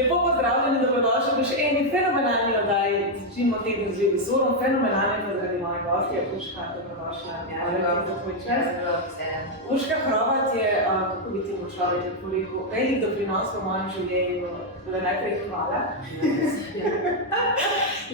Lepo pozdravljeni, dobrodošli v še eni fenomenalni oddaji, začnimo teden z Vesorom, fenomenalni pa zaradi moje gostje, Urška, dobrodošla. Hvala za tvoj čas. Urška Hrovat je, kako bi ti bo človek rekel, velik doprinos v mojem življenju, da najprej hvala.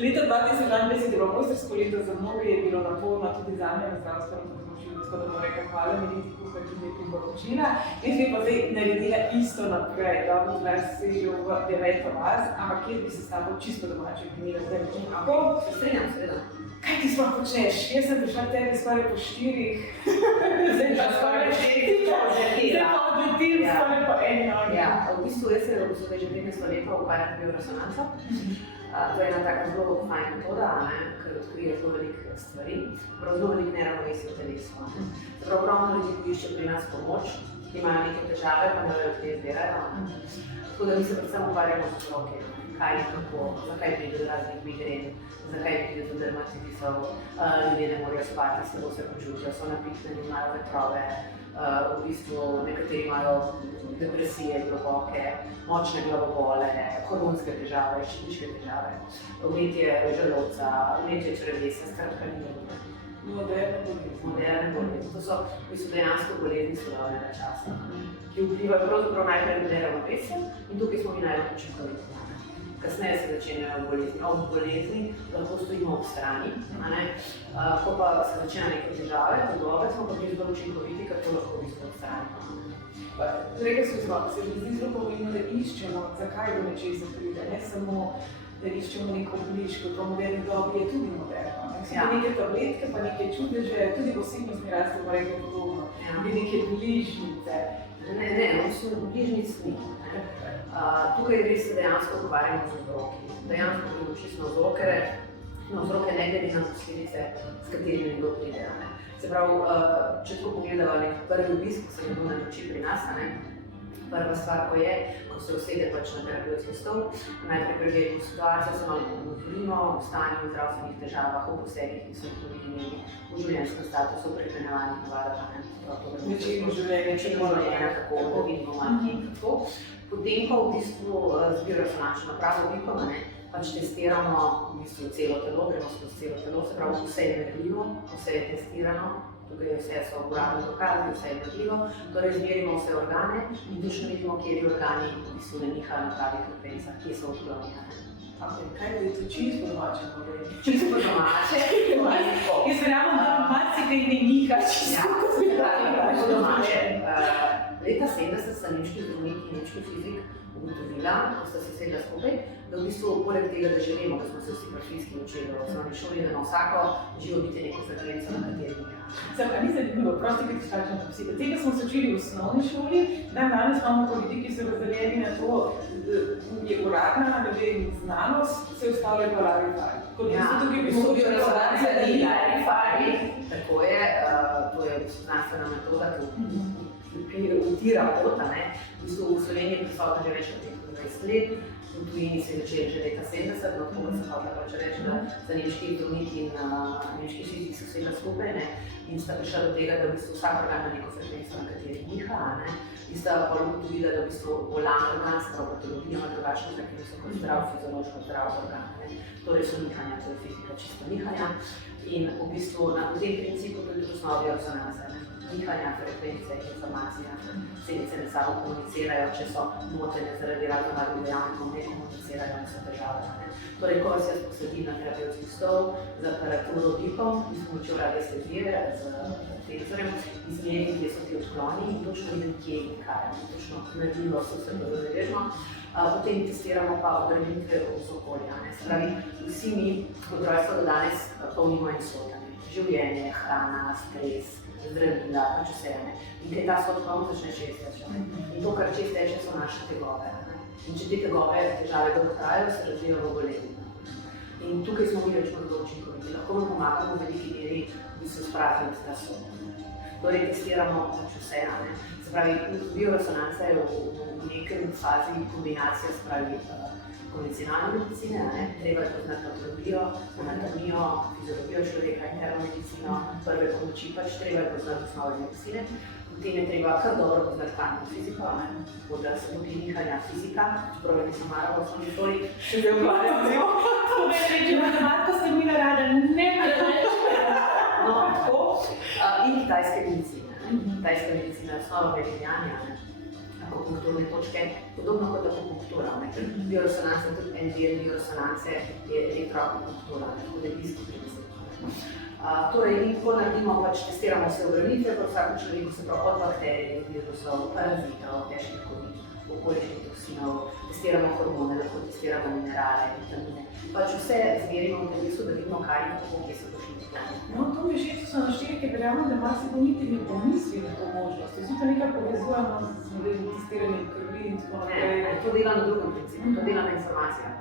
Leto 2022 je bilo mojstrsko leto, za mnoge je bilo naporno, tudi za me na zdravstvenem področju, tako da bom rekel hvala, mediti kuhar, ki mi je priporočila. Jaz bi pa zdaj naredila isto naprej, da bi si že v 9. vas, ampak kjer bi se s tabo čisto domače primila zdaj način. Kako? Strenjam, seveda. Kaj ti sploh počneš? Jaz sem prišla tebi skoraj po 4. Zdaj pa skoraj 4. Zdaj pa odletim skoraj po 1 nogi. Ja, v bistvu jaz se že 15 let ukvarjam bioresonanco. To je ena taka zelo fajn metoda, ker odkrije zelo veliko stvari, zelo veliko neravnovesij v telesu. Zapravo ogromno ljudi, ki išče pri nas pomoč, ki imajo neke težave, pa ne vejo, kje izbirajo. Tako da mi se predvsem ukvarjamo z vzroki, kaj in kako, zakaj pride do raznih migren, zakaj pride do dermatitisov, ljudje ne morejo spati, slabo se počutijo, so napihnjeni, imajo vetrove, v bistvu nekateri imajo depresije globoke, močne glavobole, hormonske težave, ščitniške težave, vnetje želodca, vnetje črevesa, skratka ni dobro. Moderne bolezni. To so v bistvu dejansko bolezni sodobnega časa, ki vplivajo pravzaprav najprej na neravnovesje in tukaj smo mi najbolj učinkoviti. Kasneje se začenjajo bolezni. Od bolezni lahko stojimo ob strani, ko pa se začnejo neke težave, tegobe, smo pa bolj učinkoviti, ker to lahko v bistvu odstranimo. Rekli smo, se mi zdi zelo pomembno, da iščemo, zakaj do nečesa pride, ne samo da iščemo neko bližko, v moderni dobi je tudi moderno. Neke tabletke, pa neke čudeže, tudi posebnostni raste, pa rekli podobno, bi neke bližnice. Ne, v bistvu bližnic ni. Tukaj res se dejansko ukvarjamo z vzroki. Dejansko gremo čisto na vzroke ne glede na posledice, s katerimi nekdo pride. Se pravi, če tako pogledava nek prvi obisk, ko se nekdo naroči pri nas, prva stvar, ko se usede pač na terapevtski stol, najprej preverimo situacijo, se malo pogovorimo o stanju v zdravstvenih težavah, o posegih, ki so jih imeli v življenjskem statusu, o prehranjevanjih navadah, načinu življenja, če življenja, tako vidimo manjki in tako. Potem pa v bistvu z bioresonančno napravo VIPom pač testiramo v bistvu celo telo, gremo skozi celo telo, se pravi vse je merljivo, vse je testirano. Tukaj vse so uporabni dokazi, vse je merljivo, torej izmerimo vse organe in točno vidimo, kjeri organi v bistvu ne nihajo na pravih frekvencah, kje so odklonjene. Kaj je to čisto domače povedati? Čisto domače? Jaz verjamem, da marsikaj ne niha čisto domače. Leta 70 sta nemški zdravnik in nemški fizik ugotovila, ko sta se sedla skupaj, da v bistvu poleg tega, da že vemo, da smo se vsi fiziki učili v osnovni šoli, da na vsako živo biti neko frekvenco, na kateri niha. Sem pa ni zanimivo, prosti, ki ti skačem na psi. Tega smo se učili v osnovni šoli, danes imamo politiki, ki so razdeljeni na to, je uradna, da je znanost, se ustavlja pa larifari. Kot da so tukaj bioresonanca ni larifari, tako je, to je znanstvena metoda, ki utira pot, v Sloveniji je prisotna že več kot 20 let, v tujini se je začeli že leta 70, no tako da se hotela pač reči, da sta nemški zdravnik in nemški fizik se sedla skupaj in sta prišla do tega, da v bistvu vsak organ ima neko frekvenco, na kateri niha, in sta pa ugotovila, da v bistvu bolan organ, se pravi patologija ima drugačne frekvence kot zdrav, fiziološko zdrav organ. Torej so nihanja, to je fizika čisto nihanja in v bistvu na tem principu to je tudi osnova bioresonance. Nihanja, frekvence, informacija, celice med sabo komunicirajo, če so motene zaradi raznoraznih dejavnikov, ne komunicirajo in so težave. Torej, ko vas jaz posedim na terapevtski stol z aparaturo VIPom in s pomočjo radiestezije z tenzorjem, izmerim, kje so ti odkloni in točno vidim, kje in kaj. Točno merljivo se vse to zavežemo. Potem testiramo pa obremenitve z okolja. Se pravi, vsi mi od rojstva do danes polnimo en slotanje. Življenje, hrana, stres, zdravila, pač vse. In kaj ta sodkov začne čez teče. In to, kar čez teče, so naše tegobe. In če te težave dolgo trajajo, se razvijajo v bolezni. In tukaj smo mi več kot učinkoviti. Lahko vam pomagamo v veliki meri, da se sprazniti ta sod. Torej, testiramo pač vse. Se pravi, bioresonanca je v nekem fazi kombinacija, se pravi, konvencionalne medicine, treba je poznati neurologijo, anatomijo, fiziologijo človeka, interno medicino, prve pomoči, pač treba je poznati osnovne medicine. Potem je treba kar dobro poznati kvantno fiziko, tako da se tudi nihanja fizika, čeprav je nisem mara v osnovni šoli, še zdaj ukvarjam z njo. To me reče, matematiko ste mi narada, ne preveč. No, tako. In kitajske medicine. Kitajska medicina je osnova vedenjanja, akupunkturne točke, podobno kot akupunktura. Bioresonanca, tudi en del bioresonance je elektroakupunktura, tako da je isto predstavljeno. Torej, in ko naredimo, pač testiramo vse obremenitve, v vsakem človeku se prav od bakterij, virusov, parazitov, težkih kovin, okoličnih toksinov, testiramo hormone, lahko testiramo minerale, vitamine. Pač vse zmerimo v telesu, da vidimo, kaj in kako, kje so prišli tkani. No, to mi všeč, so našteli, ker verjamem, da marsikdo niti ne pomisli na to možnost. Vsi to nekaj povezujemo z testiranjem krvi in tako naprej. Ne, to dela na drugem principu, to dela na informacijah.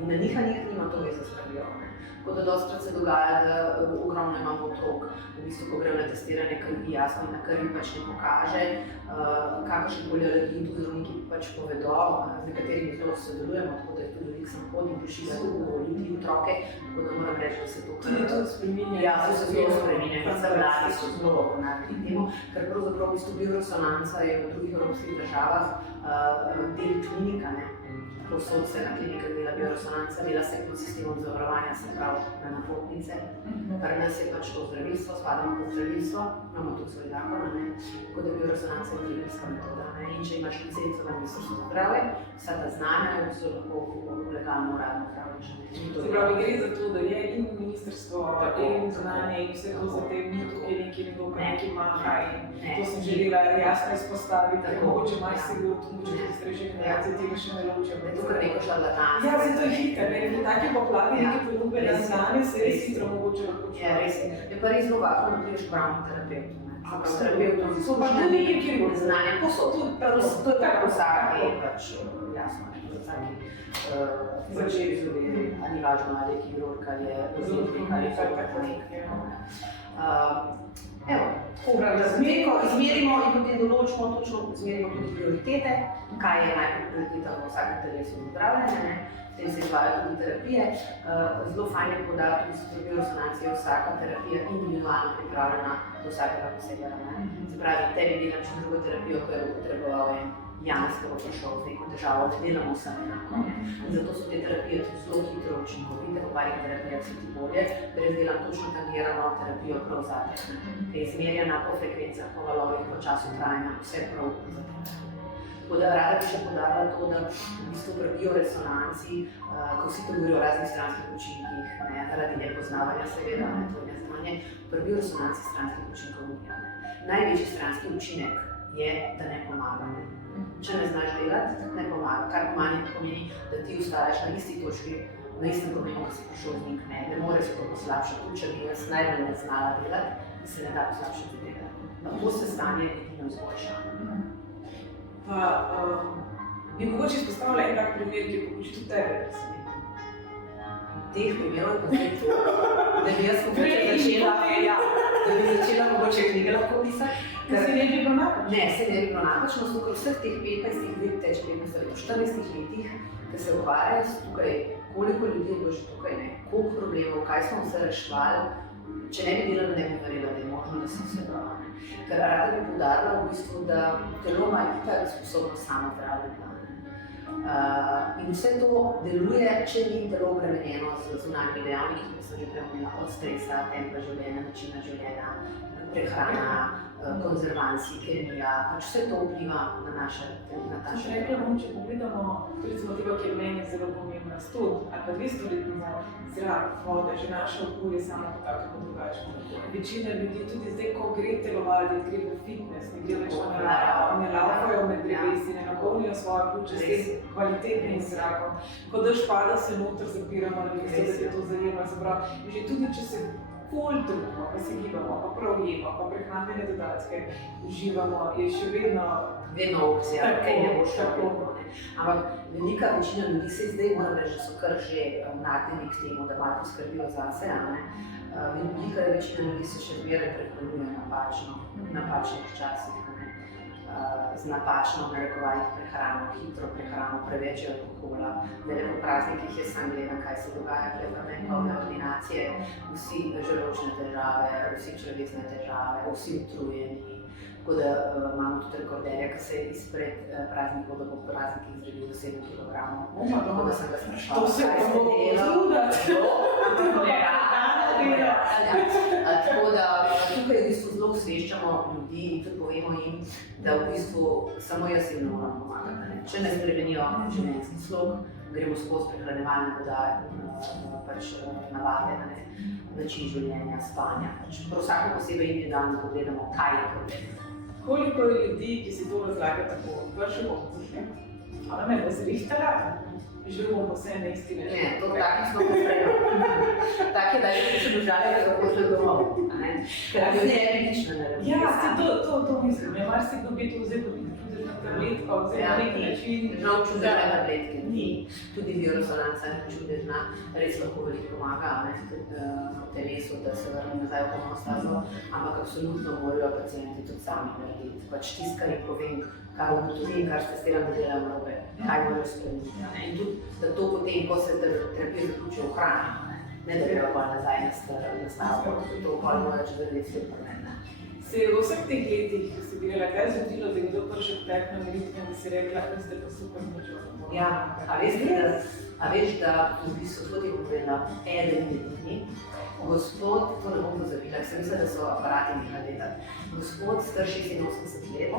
In na nihanjih nima to veze s krvjo. Tako da dostkrat se dogaja, da ogromno imamo otrok, v bistvu, ko grejo na testiranje krvi, jasno in na krvi pač ne pokaže, kakršenkoli alergij, tudi zdravniki pač povedo, z nekaterimi zelo sodelujemo, tako da je tudi veliko sem hodil, prišli so ljudi otroke, tako da moram reči, da se to tudi spreminja. Ja, se zelo spreminja, in za vladi so zelo obnarili temu, ker pravzaprav v bistvu bioresonanca je v drugih evropskih državah del klinika, Povsod se na klinikah dela bioresonanca, dela se pod sistemom zavarovanja, se pravi na napotnice. Pri nas je pač to zdravilstvo, spadamo pod zdravilstvo, imamo tudi svoj zakon, tako da bioresonanca je klinika metoda. In če imaš licenco na Ministrstvu za zdravje, vsa ta znanja v bistvu lahko legalno uradno zdravljenje. Se pravi, gre za to, da je in ministrstvo, in znanje, in vse to za te tukaj neki maha in to sem želela jasno izpostaviti, ker mogoče marsikdo, mogoče tudi starejše generacije tega še ne ločijo. To kar neko šarlatanstvo. Ja, zato je hitro, v taki poplavi neke ponudbe na znanje se res hitro mogoče lahko čuva. Ja, res je. Je pa res zelo važno, da priješ k pravnemu terapevtu. Terapevtu so pa tudi neki, ki imajo znanje, to so tudi, to je tako vsaki, pač jasno, vsaki začeli zgoditi, ali važno, ali je kirurg, ali je dozornik, ali je farmakonik. Evo, izmerimo in potem določimo, točno izmerimo tudi prioritete, kaj je najprej prioriteta v vsakem telesu zdravljenja, potem se izvajajo tudi terapije. Zelo fajn je poudariti, da so bioresonanci vsaka terapija individualno pripravljena do vsakega posebej. Se pravi, tebi delam še drugo terapijo, ko je potreboval en Janez, ki bo prišel z neko težavo, da delamo vsem enako. In zato so te terapije tudi zelo hitro učinkovite, po parih terapijah se ti bolje, ker jaz delam točno tangirano terapijo prav zate, ki je izmerjena po frekvencah, po valovih, po času trajanja, vse prav zate. Tako da rada bi še poudarila to, da v bistvu pri bioresonanci, ko vsi to govorijo o raznih stranskih učinkih, zaradi nepoznavanja seveda, to je neznanje, pri bioresonanci stranskih učinkov ni. Največji stranski učinek je, da ne pomaga. Če ne znaš delati, ne pomaga. Kar pomeni, da ti ostajaš na isti točki, na istem problemu, da si prišel z njim. Ne more se to poslabšati, tudi če bi jaz najbolj ne znala delati, se ne da poslabšati tega. To se stanje edino izboljša. Pa bi mogoče izpostavila en tak primer, ki je mogoče tudi tebe presenetil. Teh primerov je pa zdaj to, da bi jaz mogoče začela mogoče knjige lahko pisati. Da se ne bi bilo napačno? Ne, se ne bi bilo napačno, zato ker vseh teh 15 let, teč 15 let, v 14 letih, da se ukvarjajo tukaj, koliko ljudi je bilo že tukaj, koliko problemov, kaj smo vse reševali, če ne bi delali, ne bi verjela, da je možno, da se vse pravi. Ker rada bi poudarila v bistvu, da telo ima itak sposobnost samo zdravljenja. In vse to deluje, če ni telo obremenjeno z zunanjimi dejavniki, ki sem že preomenila, od stresa, tempa življenja, načina življenja, prehrana, konzervanci, kemija, pač vse to vpliva na naše telo. Če rekla bom, če pogledamo, recimo tega, ki je meni zelo pomembna, 100 ali pa 200 let nazaj, zrak, voda, že naše okolje samo tako drugačno. Večina ljudi tudi zdaj, ko gre telovati, gre v fitness, ne gre več ne laufajo med drevesi, ne napolnijo svoje pljuče s tem kvalitetnim zrakom. Ko dež pada, se noter zapiramo, da se to zajema. Že tudi, če se ful drugimo, pa se gibamo, pa prav jemo, pa prehrambene dodatke uživamo, je še vedno opcija, kaj ne bo šlo. Ampak velika večina ljudi se zdaj moram reči, da so kar že nagnjeni k temu, da malo poskrbijo zase. Velika večina ljudi se še zmeraj prehranjuje napačnih časih. z napačno narekovajih prehrano, hitro prehrano, preveč alkohola, da le po praznikih jaz sam gledam, kaj se dogaja, plemenkovne ordinacije, vsi želodčne težave, vsi črevesne težave, vsi utrujeni. Tako da imamo tudi rekorderja, ki se je izpred praznikov, da bo po praznikih zdravil do 7 kg. Tako da sem ga sprašala, kaj se dela. Tako da tukaj v bistvu zelo osveščamo ljudi in tudi povemo jim, da v bistvu samo jaz jim ne moram pomagati. Če ne spremenijo življenjski slog, gremo skozi prehranjevalne navade, način življenja, spanja. Prav vsako posebej individualno pogledamo, kaj je problem. Koliko je ljudi, ki si to razlaga tako? Prvi bom počne. Ona me bo zrihtala, želimo pa vse ne isti več. Ne, to takih smo potrebno. Tak je, da je še dožalje, da ga pošle domov. Ker bi vse nič ne naredili. Ja, to mislim. Marsikdo bi to zdaj dobiti čudežna tabletka, zdaj na neki način. Žal čudežne tabletke ni. Tudi bioresonanca ni čudežna, res lahko veliko pomaga telesu, da se vrne nazaj v homeostazo, ampak absolutno morajo pacienti tudi sami narediti. Pač tisto, kar jim povem, kar ugotovim, kar se testiram, da delam narobe, kaj morajo spremeniti. In tudi, da to potem, ko se terapija zaključi, ohranijo, ne da grejo pa nazaj na stavo, to pa morajo čez 2 leti spremeniti. Se je v vseh teh letih, ko si bila, kaj zgodilo, da je kdo prišel k tebi na meritve, da si rekla, da ste pa super močo? Ja, a veš, da v bistvu tudi povedala eden dni, gospod, to ne bom pozabila, sem mislila, da so aparati nekaj gledati. Gospod star 86 let,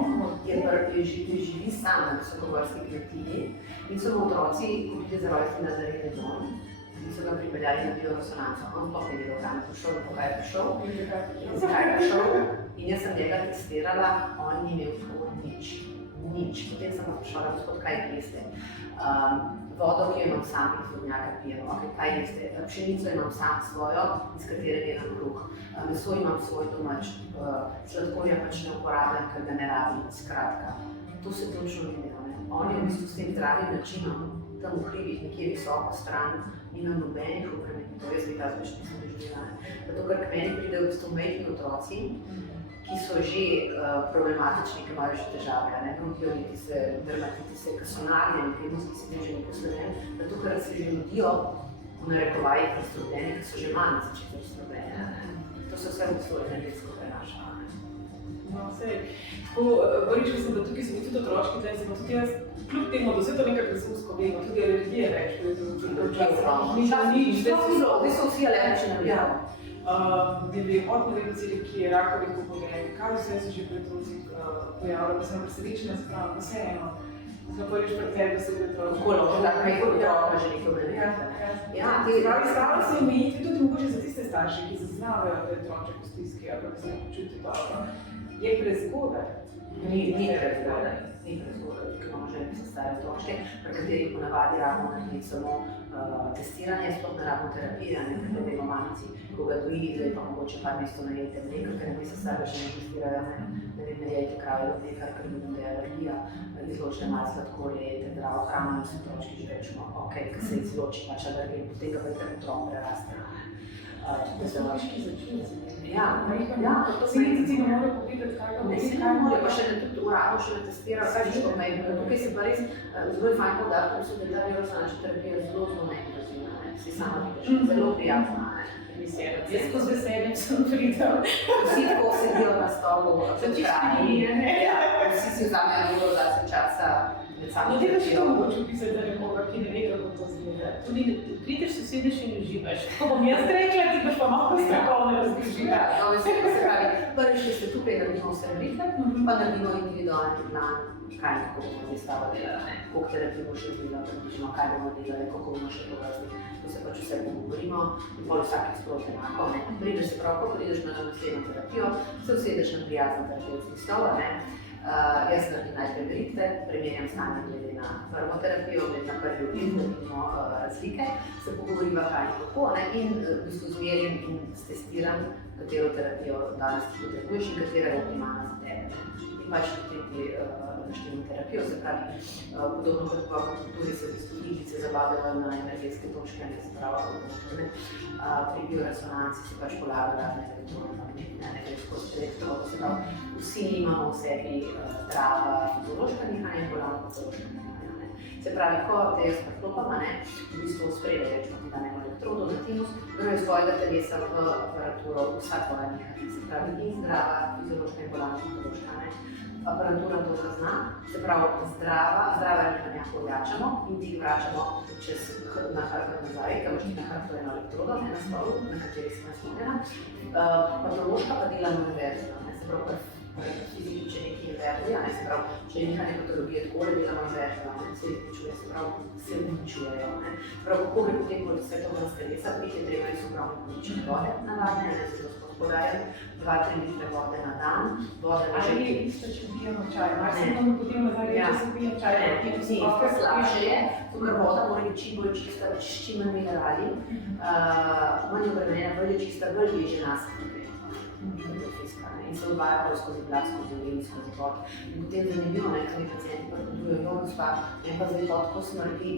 živi sam na visokovorski kmetiji in so mu otroci kupili za rojstni na darilni dom in so ga pripeljali na bioresonanco. On pa je vedel, kam je prišel, zakaj je prišel. In jaz sem njega testirala, on ni imel nič. Potem sem vprašala, gospod, kaj jeste? Vodo, ki jo imam sam iz vodnjaka pijem, kaj jeste? Pšenico imam sam svojo, iz katere delam kruh. Meso imam svoj domač, sladkorja pač ne uporabljam, ker ga ne rabim, skratka. To se točno vidi. On je v bistvu s tem zdravim načinom, tam v hribih, nekje visoko stran, nima nobenih obremenitev, jaz bi ta več nisem doživela. Zato, ker k meni pridejo v bistvu majhni otroci, ki so že problematični, ki imajo že težave, bronhiolitise, dermatitise, ki so nagnjeni, ki se tem že ne posledeni, zato ker se že rodijo v narekovajih razdrobljeni, ki so že manj na začetku razdrobljeni. To se vse v bistvu energetsko prenaša. No, sej. Tako, Borička sem, da tukaj so tudi otroški, zdaj sem tudi jaz, kljub temu, da vse to nekako razumsko vemo, tudi alergije več, ko je to včasih. Zdaj so vsi alergični na vjavo. Ne vem, od nevednosti, ki je rakovih obolenj, kaj vse se že pred otroci pojavlja, pa sem presrečna, spravo, vseeno. Smo prvič pred tebi, da se gre otroci. Okolo, tako nekaj otroka že nekaj obolenj. Ja, stalo se omejitvi tudi mogoče za tiste starše, ki zaznavajo, da je otroček v stiski, ali da se ne počuti dobro. Je prezgodaj? Ni prezgodaj. Tukaj imamo žene, ki so stare otročke, pri katerih ponavadi rabimo narediti samo testiranje, sploh ne rabimo terapije, ne vemo mamici, ko ga doji, zdaj pa mogoče par mesto najete mleko, ker ne se stare žene testirajo, ne vem, ne jejte krave od nekaj, ker vidim, da je alergija, izločite malo sladkorje, jejte zdravo hrano in se otročki že rečemo, ok, ker se izloči pač alergija, potem ga pa je otrok preraste. Da so miški začeli z njim. Ja, to se niti ne more povedati, kaj ga ne more, pa še tudi uradno še ne testira, vse što mejno. Tukaj se pa res zelo fajn podariti, da je ta bioresonančna terapija zelo neinvazivna, si sama vidiš, zelo prijazna. Jaz ko z veseljem sem pridem. Vsi tako sedijo na stolu, vsi si vzamejo uro za časa. No, ti pa še to mogoče opisati za nekoga, ki ne ve, kako to zgleda. Tudi prideš, sediš in uživaš. Ko bom jaz rekla, ti boš pa malo strokovno razložila. Se pravi, prvič, če ste tukaj naredimo vse meritve, pa naredimo individualni plan, kaj lahko bomo zdaj stava delali, koliko terapij bo še delala, približno, kaj bomo delali, kako bomo še povrazili. To se pač vse pogovorimo in pol vsakič sproti enako. Prideš se prav, ko prideš na naslednjo terapijo, se usedeš na prijazno terapevtski stol, jaz naredim najprej meritve, primerjam stanje glede na prvo terapijo, glede na prvi oblik, da vidimo razlike, se pogovoriva kaj in kako in v bistvu zmerim in testiram, katero terapijo danes ti potrebuješ in katera je optimalna za tebe. In pač potem ti naštevim terapijo, se pravi, podobno kot v akupunkturi se v bistvu iglice zabadajo na energetske točke, ne se pravi, pri bioresonanci se pač polaga razne elektrone, ne gre skozi elektrodo, se pravi, vsi imamo v sebi zdrava fiziološka nihanja in bolavna patološka nihanja. Se pravi, ko te jaz preklopam, v bistvu spredaj rečemo, ti danemo elektrodo na tinus, gremo iz tvojega telesa v aparaturo vsa tvoja nihanja, se pravi, in zdrava fiziološka in bolavna patološka. Aparatura to zazna, se pravi, zdrava nihanja pojačamo in ti vračamo na hrbet nazaj, ker imaš ti na hrbtu eno elektrodo, na stolu, na kateri si naslonjena. Patološka pa delamo inverzno, se pravi, pri fiziki, če nekaj inverzija, se pravi, če je nihanje patologije takole, delamo inverzno, se izničuje, se pravi, se uničujejo. Se pravi, kako gre potem po svetovnem telesa, pri je treba res ogromno količine vode navadne, zelo spodajam, 2-3 litre vode na dan, vode na želji. Ali isto, če pijemo čaj, marsikdo mi potem nazaj, če se pijem čaj, slabše je, ker voda mora biti čim bolj čista, s čim manj minerali, manj obremenjena, bolj je čista, bolj je že nas in se odvaja skozi blad, skozi urin, skozi vod. In potem zanimivo, ker mi pacienti pripovedujejo, gospa, ne pa zdaj vod, ko smrdi,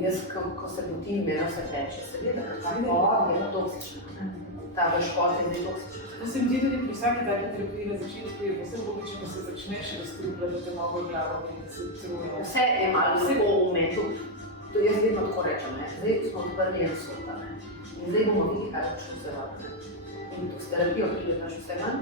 jaz, ko se potim, mene vse teče, seveda, ker ta vod je toksična, ta škod je zdaj toksična. To se mi zdi tudi pri vsaki taki terapiji na začetku, je posebno logično, ko se začneš razstrupljati, da te malo glavo in da se celuje. Vse je malo tako v momentu, to jaz vedno tako rečem, zdaj smo odprli en sota, in zdaj bomo videli, kaj počne se rodi. In s terapijo pride naš vse manj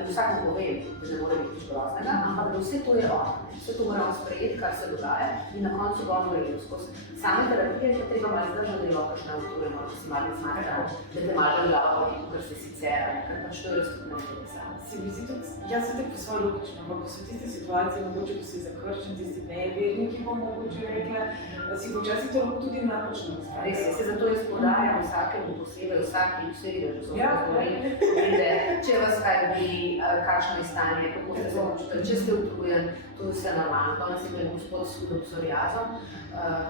in vsak mu pove, da ne more biti nič groznega, ampak da vse to je on, vse to moramo sprejeti, kar se dogaja in na koncu bomo uredili skozi. Same terapije je treba malo zdržati, da je kakšna avtorema, da si malo znaka, da te malo glavo vidi, kar se sicer, ker pač to je razstupno interesantno. Se mi zdi tudi, jaz se te posvaj logično, ampak ko so tiste situacije, mogoče ko si zakrščen, tisti nevedniki bomo mogoče rekla, si počasi to lahko tudi napačno nastavlja. Res je, zato jaz podajam vsakemu posebej, vsaki vsega, že so vide, če vas kaj boli, kakšno je stanje, kako ste se počutili, če ste utrujen, to je vse normalno. Danes je bil gospod s hudo psoriazom,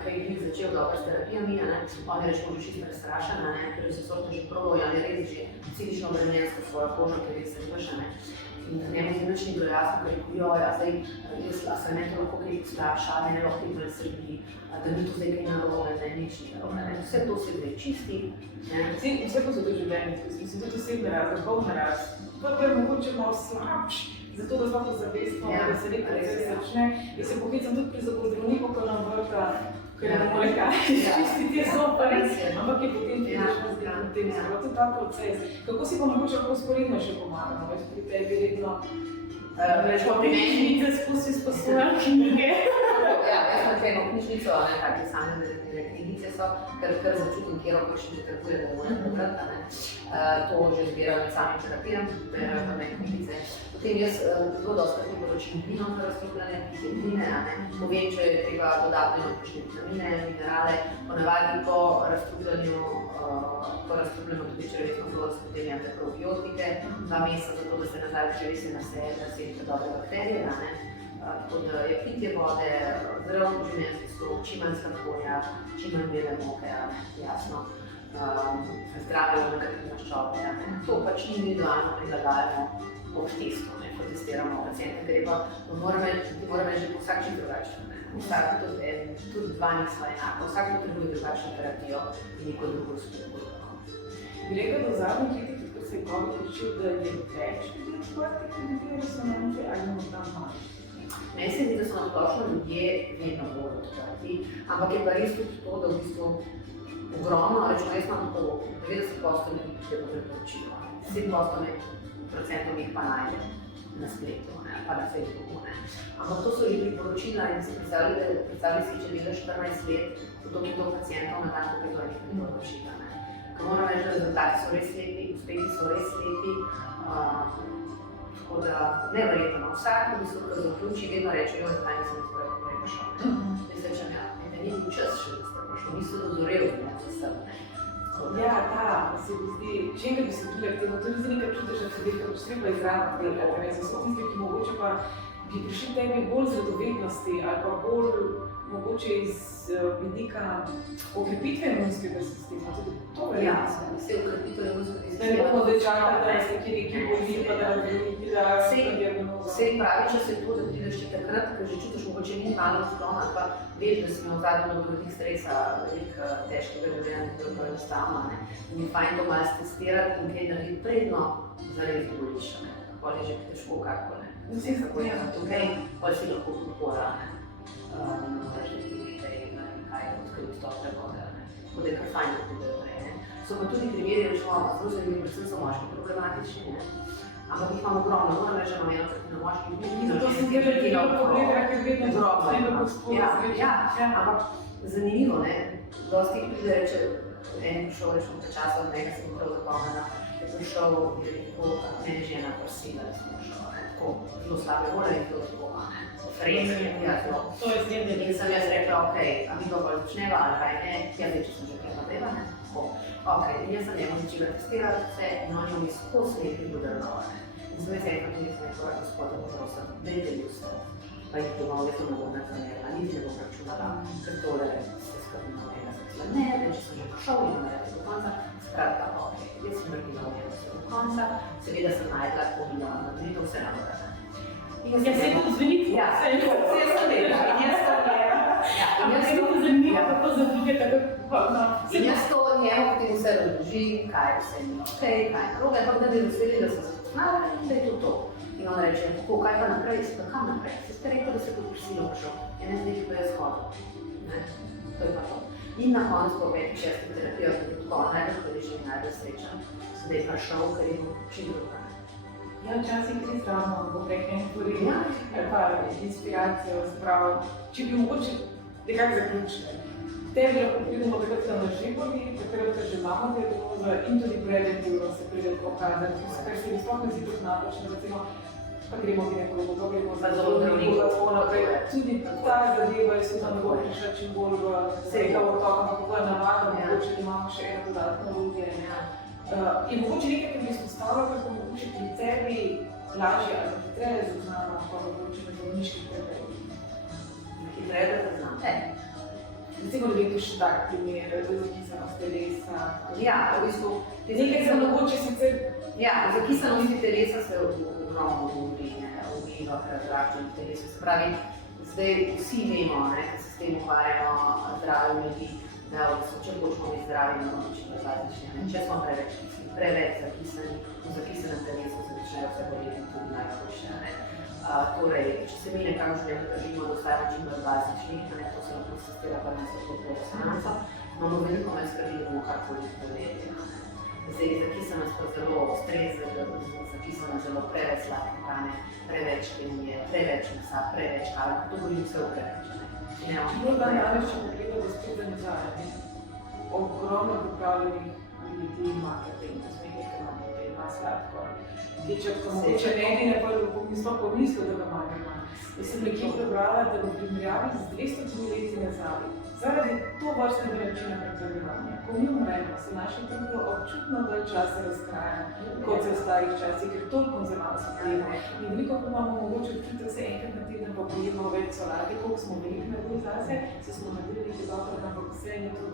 ki je začel dobro s terapijami, on je rečemo že čisto prestrašen, ker se sorte že probal, on je res že psihično obremenjen s svojo kožo, ker je se vrša. In njemu je nič ni bilo jasno, ker je rekel, zdaj se meni to lahko kaj poslabša, ne lahko kaj srbi, da ni to zdaj kaj narobe, da je nič ni narobe. Vse to se zdaj čisti. Vse pa so to življenje, mislim, tudi osebne raz, vrhovne raz. To je mogoče malo slabš, zato da smo to zavestno, da se nek proces začne. Jaz se poklicam tudi pri zobozdravniku, ko nam vrta, ker ne more kaj čistiti te zopere, ampak je potem tudi na tem zelo. To je ta proces. Kako si pa mogoče lahko sporedno še pomagamo, več pri tebi redno? Rečemo pri meni, da spusti spasujem knjige. Jaz sem tukaj eno knjižnico, kakšne same knjigice so, ker začutim, kjer kakšen potrebuje, da moram prebrati. To že zbirajo med samim terapijam, berajo pa me knjigice. Potem jaz zelo dosti priporočim vino za razstrupljanje, vitamine, povem, če je treba dodatno kakšne vitamine, minerale, ponavadi po razstrupljanju tudi črevesno floro, se potem jemlje probiotike, 2 meseca za to, da se nazaj v črevesje naseje, da se jemlje dobre bakterije. Tako da je pitje vode, zdrav življenjski slog, čim manj sladkorja, čim manj bele moke, jasno, zdrave omega-3 maščobe. To pač individualno prilagajamo ob testu, ko testiramo paciente, ker ti mora reči, da vsak čim drugačen. Vsak tudi 2 nisva enaka, vsak potrebuje drugačno terapijo in neko drugo spodbudo. Bi rekel, da v zadnjih letih, ko se je COVID pričel, da je več ljudi odprtih, ki dobijo resonance, ali morda manj? Meni se zdi, da so nasplošno ljudje vedno bolj odprti, ampak je pa res tudi to, da v bistvu ogromno, rečemo, jaz imam tako 90% ljudi, ki je to priporočilo, 10% jih pa najde na spletu, pa na Facebooku. Ampak to so že priporočila in si predstavljali si, če delaš 14 let, to pacientov na dan, kako je to nekaj priporočila. Ker moram reči, da rezultati so res lepi, uspehi so res lepi, tako da neverjetno. Vsak, ki se zaključi, vedno reče, jo zdaj nisem izbral, kako je prišel. Jaz rečem, ne ni bil čas še, da ste prišel, nisem dozorel za sebe. Ja, se mi zdi, še enkrat bi se tudi aktivno, to ni nekaj čudeža, ker pač treba izravno delati, za so tiste, ki mogoče pa bi prišli tebi bolj z radovednosti ali pa bolj mogoče iz vidika okrepitve imunskega sistema, tudi to Ja, vse ukrepitev imunskega Da sistema. ne bomo zdaj čakali, da se kje neki boli, pa da razumeti, da je diagnoza. Vse pravi čas je to, da prideš ti takrat, ker že čutiš mogoče minimalno sklon, ali pa veš, da si imel v zadnjem obdobju stresa, veliko težkega življenja, to je bilo enostavno. In je fajn to malo testirati in kaj narediti predno, zares boliš. Pol je že težko kako, ne. Vse kako je tukaj, pol si lahko podpora, ne. Reči ti nekaj, kaj odkriti tople vode, ne. Tako da je kar fajn, da tudi prej, ne. So pa tudi primeri, rečemo, zelo zanimivi, predvsem so moški problematični, ne. Ampak jih imamo ogromno, moram reči, da imam eno tretjino moških, ni Zato sem zdaj vedela pogledala, ker vedno ogromno. gospoda Ja, ampak zanimivo, ne, dosti jih pride reče, en prišel, rečemo, pred časom od njega sem prav zapomnila, je prišel, je rekel, meni žena prosila, da sem prišel, ne, tako, zelo slabe volje in to tako, ne, freske, ja, zelo. To je zgodno. In sem jaz rekla, okej, a mi to bolj začneva ali kaj, ne, ja, zdaj, če sem že premadeva, ne, tako. Okej, in jaz sem njemu začela testirati vse in on je mi skozi nekaj budrnova, ne. In sem jaz enkrat tudi sem rekla, gospoda, prosim, dajte mi vse. Pa jih domov, jaz sem mogodna zanjela, niti ne bom računala, ker tole ste skrbno njega zakla. Ne, če sem že prišel in naredil do konca, skratka, okej, jaz sem naredila njega vse do konca, seveda sem najdla pobila, naredila vse na vrata. Ja, se je to zveniti? Ja, vse sem rekla. In jaz sem Ampak je to zanimivo, kako za druge tako in jaz to njemu potem vse razložim, kaj vse ni okej, kaj je narobe, ampak da bi veseli, da sem se spoznala in da je to to. In on reče, tako, kaj pa naprej, si pa kam naprej? Si ste rekel, da se pod prisilo prišel, ene zdaj pa je shodil. To je pa to. In na koncu po 5-6 terapijah, da je tako najbolj hvaležen in najbolj srečen, da je prišel, ker je bil čim druga. Ja, včasih res ravno, bo rekli, nekaj pa inspiracijo, spravo. Če bi mogoče nekako zaključili. Tebi lahko pridemo takrat se na živovi, takrat se že imamo diagnoza in tudi preventivno se pride pokazati, ker se mi sploh ne zdi tako napačno, recimo, pa gremo ginekologu, pa gremo za zdravniku, tako naprej. Tudi ta zadeva je seveda ne bo prišla čim bolj v vsega otoka, ampak kako je navadno, mogoče da imamo še eno dodatno orodje. In mogoče nekaj, ki bi izpostavila, kako mogoče pri tebi lažje ali hitreje zaznamo, pa mogoče na zdravniških pregledih. Hitreje da zaznam. Recimo, da bi to še tak primer, zakisanost telesa. Ja, v bistvu... Nekaj se mogoče sicer... Ja, o zakisanosti telesa se ogromno govori, vpliva prezračenje telesa. Se pravi, zdaj vsi vemo, ker se s tem ukvarjamo, zdravim ljudi, da če hočemo biti zdravi, ne bomo nič različni. Če smo preveč zakisani, v zakisanem telesu se začnejo vse bolezni tudi najhujše. Torej, če se mi nekako življenje držimo do vsaj čim bolj bazičnih, to se lahko sestira pa ne so to resonanco, imamo veliko manj skrbi, da bomo karkoli povedali. Zdaj, zakisanost pa zelo stres, zakisanost zelo preveč sladke hrane, preveč kemije, preveč mesa, preveč kave, to govorim vse o preveč. Bolj dan danes, če pogledamo, da spredem nazaj, ogromno pripravljenih ljudi ima katerin, da smo nekaj imamo, da ima sladko. Kečap, ko mogoče ne bi sploh pomislil, da ga ima. Jaz sem nekje prebrala, da v primerjavi z 200 leti nazaj, zaradi tovrstnega načina prehranjevanja, ko mi umremo, se naše telo občutno dalj časa razkraja, kot se v starih časih, ker toliko konzervancij pijemo. In veliko, ko imamo mogoče občutek, da se enkrat na teden pa pojemo več solate, koliko smo veliko naredili zase, se smo naredili nekaj dobrega, ampak vse je to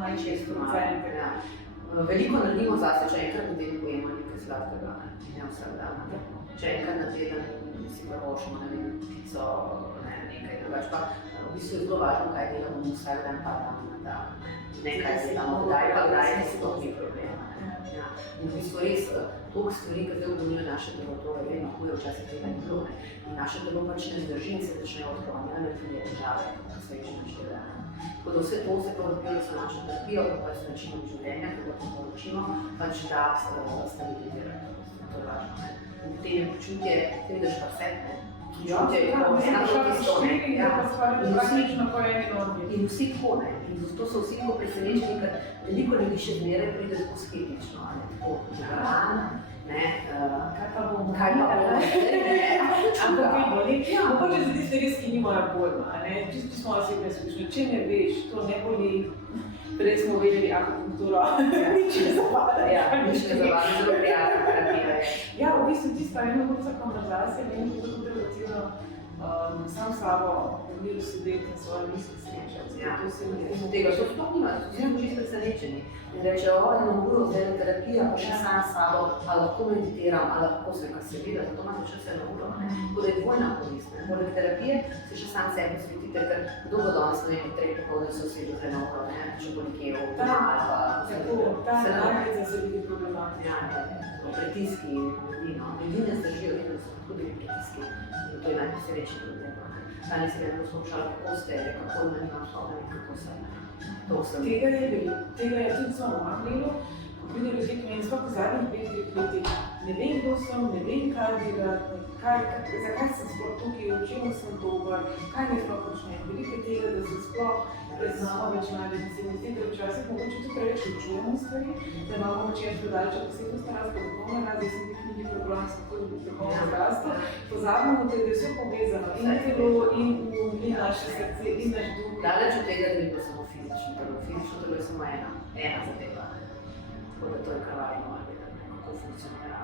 manjše procente. Veliko naredimo zase, če enkrat na teden pojemo nekaj sladkega, ne vsak dan. Če enkrat na teden si prvošimo, ne vem, pico, nekaj drugače, pa v bistvu je zelo važno, kaj delamo vsak dan, pa damo na dan. Nekaj delamo, kdaj pa kdaj, ne si to ni problema. In v bistvu res, toliko stvari, ki zdaj obdoljujo naše telo, to je vedno huje, včasih tega ni bilo. In naše telo pač ne zdrži in se začnejo odklonjene tudi težave, ki so jih naštele. Tako da vse to se pa odbilo so našo terapijo, pa s načinom življenja, ki ga priporočimo, pač da stabilizirati. To je važno. In potem je počutje, te vidiš pa vse, počutje je tako, in vsi tako, in zato so vsi tako presenečeni, ker veliko ljudi še zmeraj pride tako skeptično, tako kaj pa bomo, ampak kaj boli. Mogoče za tiste res, ki nimajo pojma, čisto smo osebne izkušnje, če ne veš, to ne boli. Prej smo vedeli akupunkturo, nič ne zavada. Ja, nič ne zavada, zelo prijatna terapija. Ja, v bistvu tista ena vrsta konverzacija, meni je zelo relativno sam s sabo, v miru sedeti in svoje misli srečati. Ja, To se mi zdi. tega to sploh nima, vsi smo čisto presenečeni. In rečejo, eno uro zdaj je terapija, pa še sam s sabo, a lahko meditiram, a lahko se kar seveda, zato imate čas eno uro. Tako da je dvojna korist. Poleg terapije se še sam sebi posvetite, ker kdo bo danes, ne vem, 3 popoldne se usedel za eno uro, če bo nekje v doma ali pa ta naglica se vidi problematična. Ja, pritiski ljudi, no. Ljudi ne zdržijo, vedno so tudi pritiski. In to je najposrečnejši problem. Danes se vedno slušala, kako ste, kako ima nimam šlobe, kako se. Tega je bilo, tega je tudi samo magnilo, ko pride ljudje k meni, sploh v zadnjih 2-3 letih, ne vem, kdo sem, ne vem, kaj delati, zakaj sem sploh tukaj, v čem sem dober, kaj ne sploh počnem. Veliko tega, da se sploh preznamo več največ, da se mi zdi, da včasih mogoče tudi preveč učujemo stvari, da imamo moče predalča posebnost rasta, duhovna rast, jaz sem te knjigi prebrala, sem tudi duhovna rasta, pozabimo, da je vse povezano, in telo, in um, in naše srce, in naš duh. Daleč od tega, da bi bilo samo fizično telo. Fizično telo je samo ena zadeva. Tako da to je kar važno, kako funkcionira.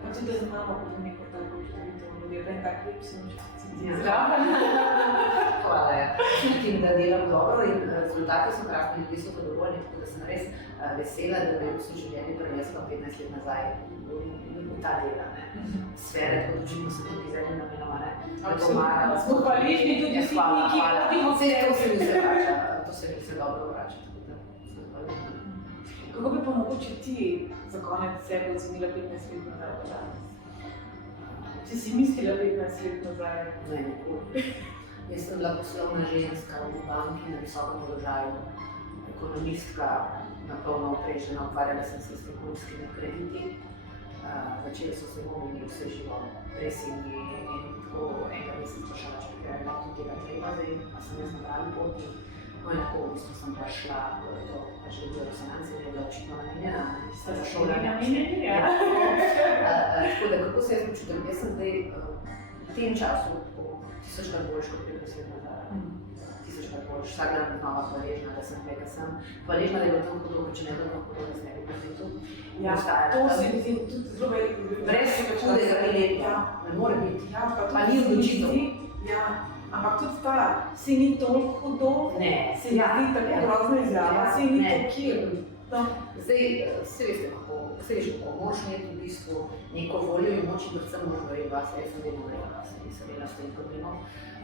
Pa tudi, da znamo kot neko tako učiteljico, ljudje, da je tak lep sem Ja. zdraven. Hvala. Čutim, da delam dobro in rezultati so krasni, ljudje so zadovoljni, tako da sem res vesela, da me je v življenju prinesla 15 let nazaj v ta dela. Sfere, tako da učimo se tudi z enim namenom, da pomagamo. Smo hvaležni tudi vsi ti, ki hodimo vse. To se mi se vrača, to se mi se dobro vrača. Kako bi pa mogoče ti za konec sebe ocenila 15 let nazaj do danes? Če si mislila 15 let nazaj? Ne, nikoli. Jaz sem bila poslovna ženska v banki na visokem položaju, ekonomistka, na polno oprežena, ukvarjala sem se s takojskimi krediti. Začeli so se bombili vse živo, presingi in tako enkrat nisem sprašala, če bi kaj tudi tega treba zdaj, a sem jaz na pravi poti. No in tako v bistvu sem prišla v to, pač je bilo resonance, je bila očitno namenjena, Ste za šolanje namenjeni, ja? Tako da, kako se jaz počutim? Jaz sem zdaj v tem času 1000-krat boljš kot 15 let nazaj. 1000-krat boljš, vsak dan znova hvaležna, da sem tukaj, ker sem hvaležna, da je bilo tam hudo, če ne bi bilo hudo, da se ne bi bilo tu. Ja, to se mi zdi tudi zelo veliko. Brez hudega mileta, ne more biti. Ja, pa ni odločitev. Ja, ampak tudi ta, si ni toliko hudo, se mi zdi tako grozna izjava, si ni toliko. Zdaj, se veste kako, se veš kako, moraš imeti v bistvu neko voljo in moč in predvsem moraš verjeti vase, jaz sem vedno verjela vase, nisem imela s tem problemom.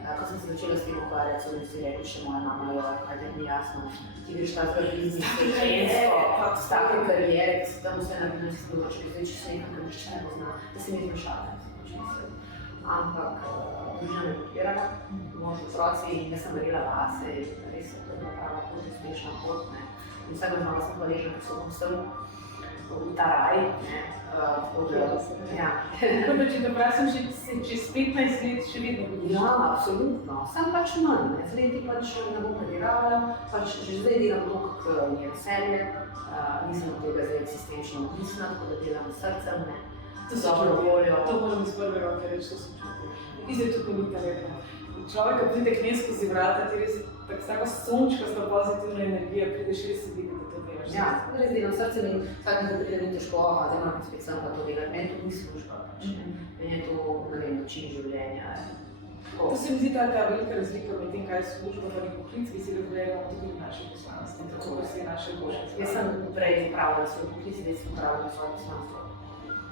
Ko sem se začela s tem ukvarjati, so mi si rekli še moja mama, jo, kaj da ni jasno, ti greš ta zgor biznis, to je žensko, s take karijere, ki si tam vse naredila, si se odločila, zdaj če se nekam, kar nišče ne pozna, da se mi zmešala. Ampak družina me podpirala, mož otroci in jaz sem verjela vase, res je to bila prava pot, uspešna pot, ne. In vsega znova sem hvaležna, ker so vsem v ta raj, ne, tako da, ja. Tako da, če dobro, sem že čez 15 let še vedno vidiš. Ja, absolutno, sam pač manj, ne, z leti pač ne bom predirala, pač že zdaj delam to, kak mi je veselje, nisem od tega zdaj sistemično odvisna, tako da delam s srcem, ne, dobro voljo. To moram iz prve roke reči, to se čuti. In zdaj tukaj ni ta rekla. Človek, ko pride k njej skozi vrata, ti res tako sončkasta pozitivna energija, prideš res se vidi, da to delaš. Ja, res delam s srcem in vsak dan pride ni težko, zdaj moram spet sem pa to delati. Meni to ni služba, pač. Meni je to, ne vem, način življenja. To se mi zdi ta velika razlika med tem, kaj je služba, pa nek poklic, ki si razvijamo tudi v naše poslanstvo, tako da si naše božice. Jaz sem prej upravljala svoj poklic, zdaj sem upravljala svoje poslanstvo.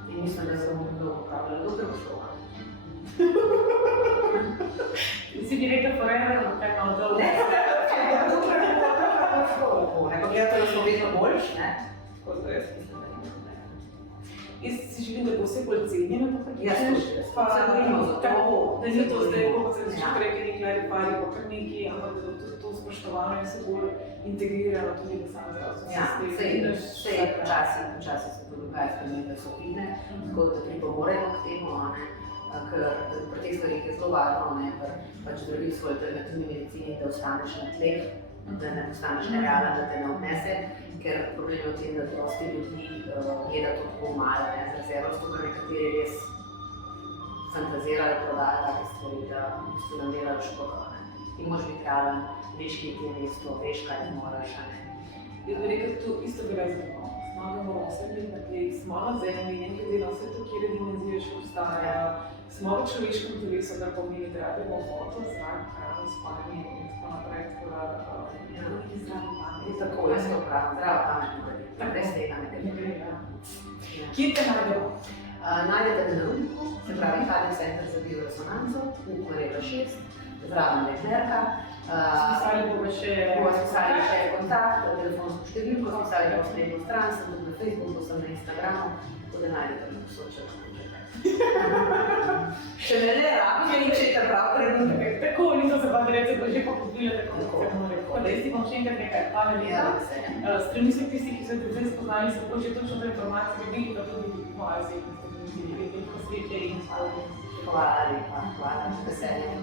In mislim, da sem mnogo upravljala, dokler bo šlo. Si bi rekla forever, kaj malo dolgo. Ne, dokler bo šlo. Ne, pa gledate, da smo vedno boljš, ne? Tako da jaz mislim, da ni problem. Jaz si želim, da bo vse bolj cenjeno, Jaz tudi, pa se borimo za to. tako, da ni to zdaj, ko se začne reči nekaj repari, pa kar nekaj, ampak da bo tudi to spoštovano in se bolj integrirano tudi v sam zdravstveni sistem. Ja, sej počasi se to dogaja, spremembe so vidne, tako da pripomoremo k temu, ne? Ker pri teh stvarih je zelo važno, ne, pač zdravilstvo v alternativni medicini, da ostaneš na tleh, da ne postaneš nerealen, da te ne odnese, ker problem je v tem, da dosti ljudi jeda to tako malo, ne, z rezervostjo, ker nekateri res fantazirajo, prodajo take stvari, da v bistvu nam delajo škodo, ne. Ti moraš biti realen, veš, kje ti je mesto, veš, kaj ti moraš, ne. Jaz bi rekel, to isto bi razliko. Smo, da moramo vse biti na tleh, smo na zemlji, in glede na vse to, kjer dimenzije še obstajajo, smo v človeškem telesu, da pomeni, da rabimo vodo, zrak, hrano, spanje in tako naprej. Tako da Ja. zdravo pamet. Tako, jaz to pravim, zdrava pamet mora biti. Brez tega ne gre. Ja. Kje te najdemo? Najdete me na Runiku, se pravi Cardiac Center za bioresonanco, Ukvarjeva 6, zraven Leclerca. Spisali bomo še kontakt, telefonsko številko, spisali bomo spletno stran, sem tudi na Facebooku, sem na Instagramu, tako da najdete me posod, če lahko čekaj. Če me ne rabite, če je prav trenutek. Tako, niso se pa rece, da že pokupili, tako da se bomo rekel. Da jaz ti bom še enkrat nekaj pametnega. Strani se tisti, ki so te zdaj spoznali, se hoče točno to informacijo dobiti, da tudi moja osebnost, da bi veliko sreče in spolnosti. Hvala lepa, hvala, veselje.